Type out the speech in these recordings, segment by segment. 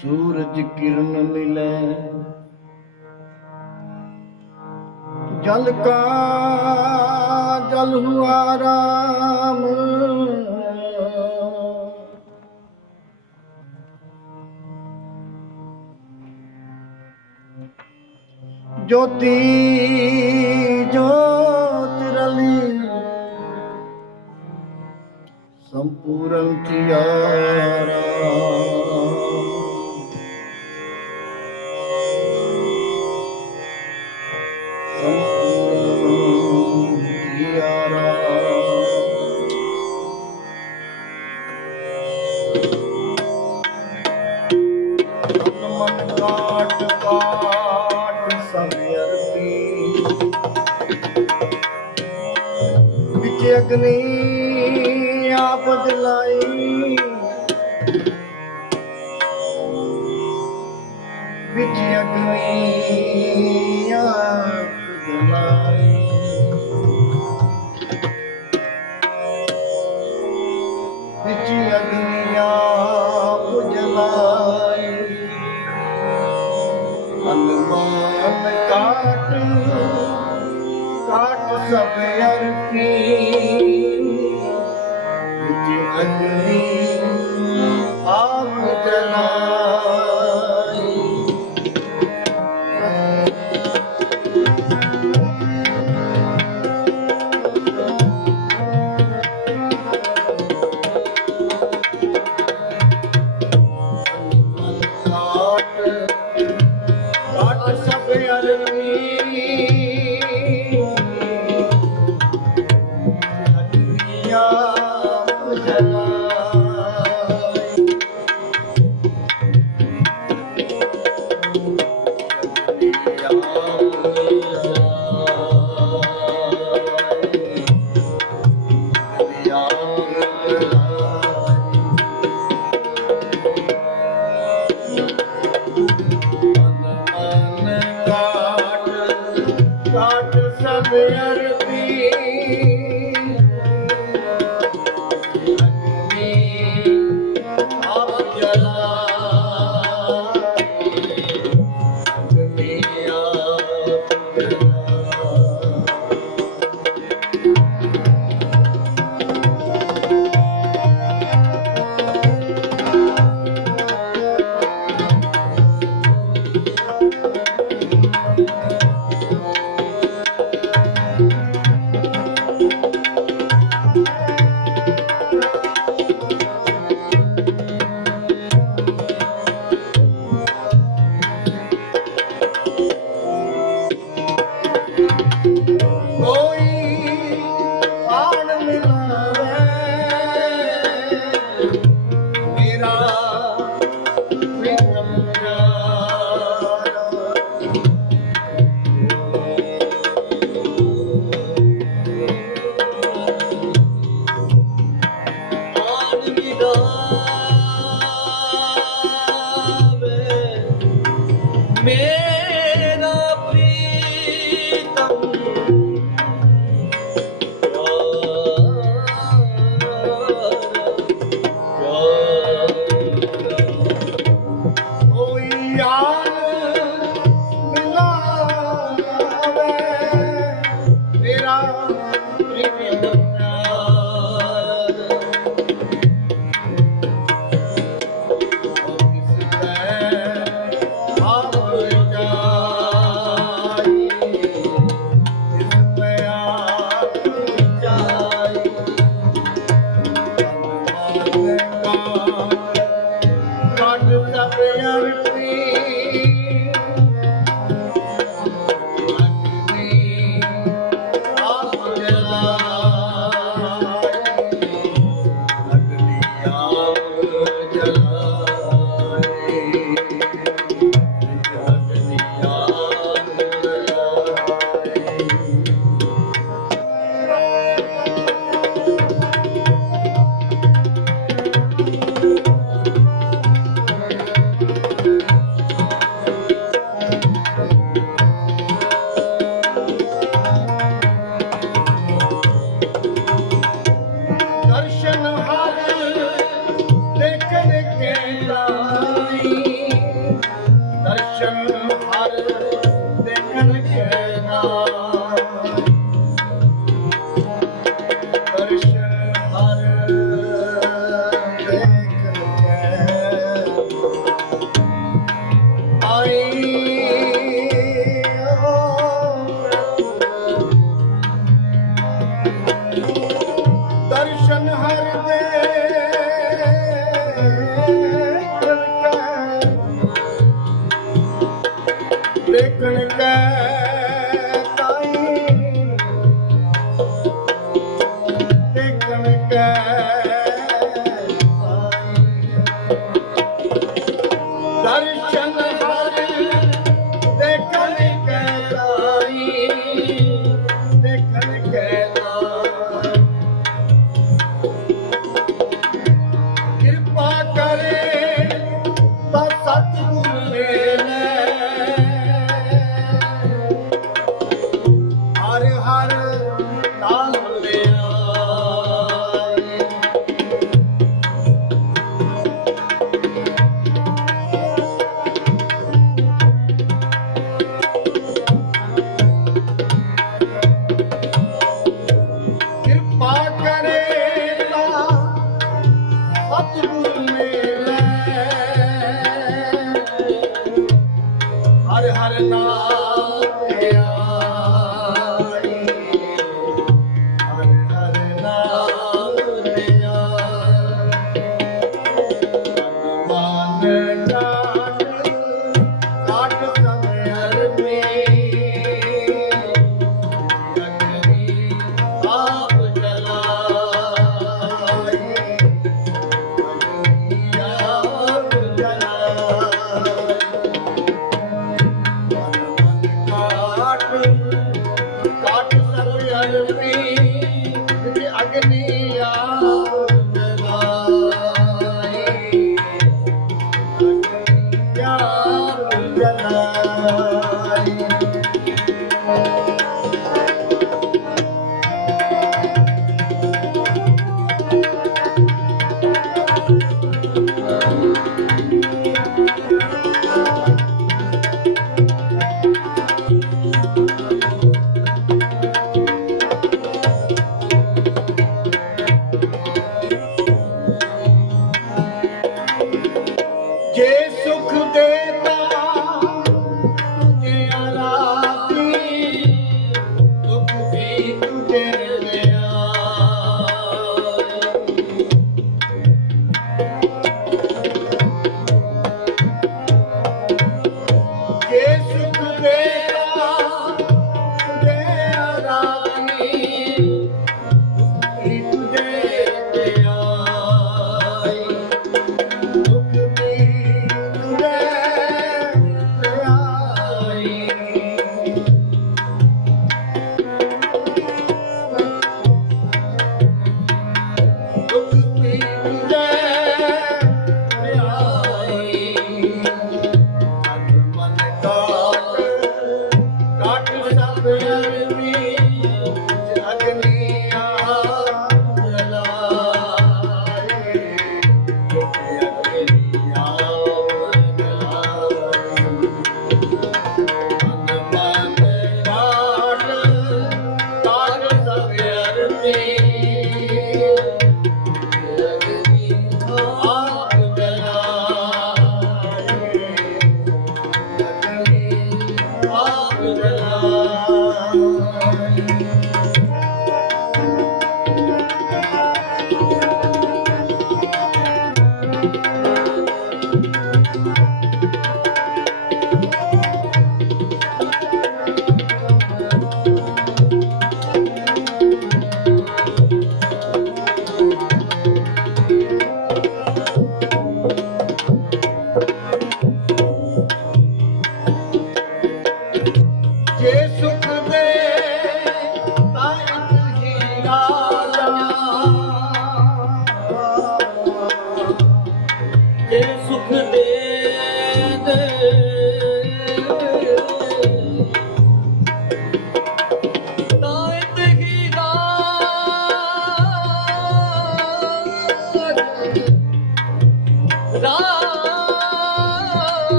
सूरज किरण मिले जल का जल हुआ राम जोति जोती जोत संपूर्ण कया ਅਗਨੀ ਆਪ ਜਲਾਈ ਵਿੱਚ ਅਗਨੀ cabeça. ಕಳೆದ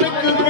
Thank you.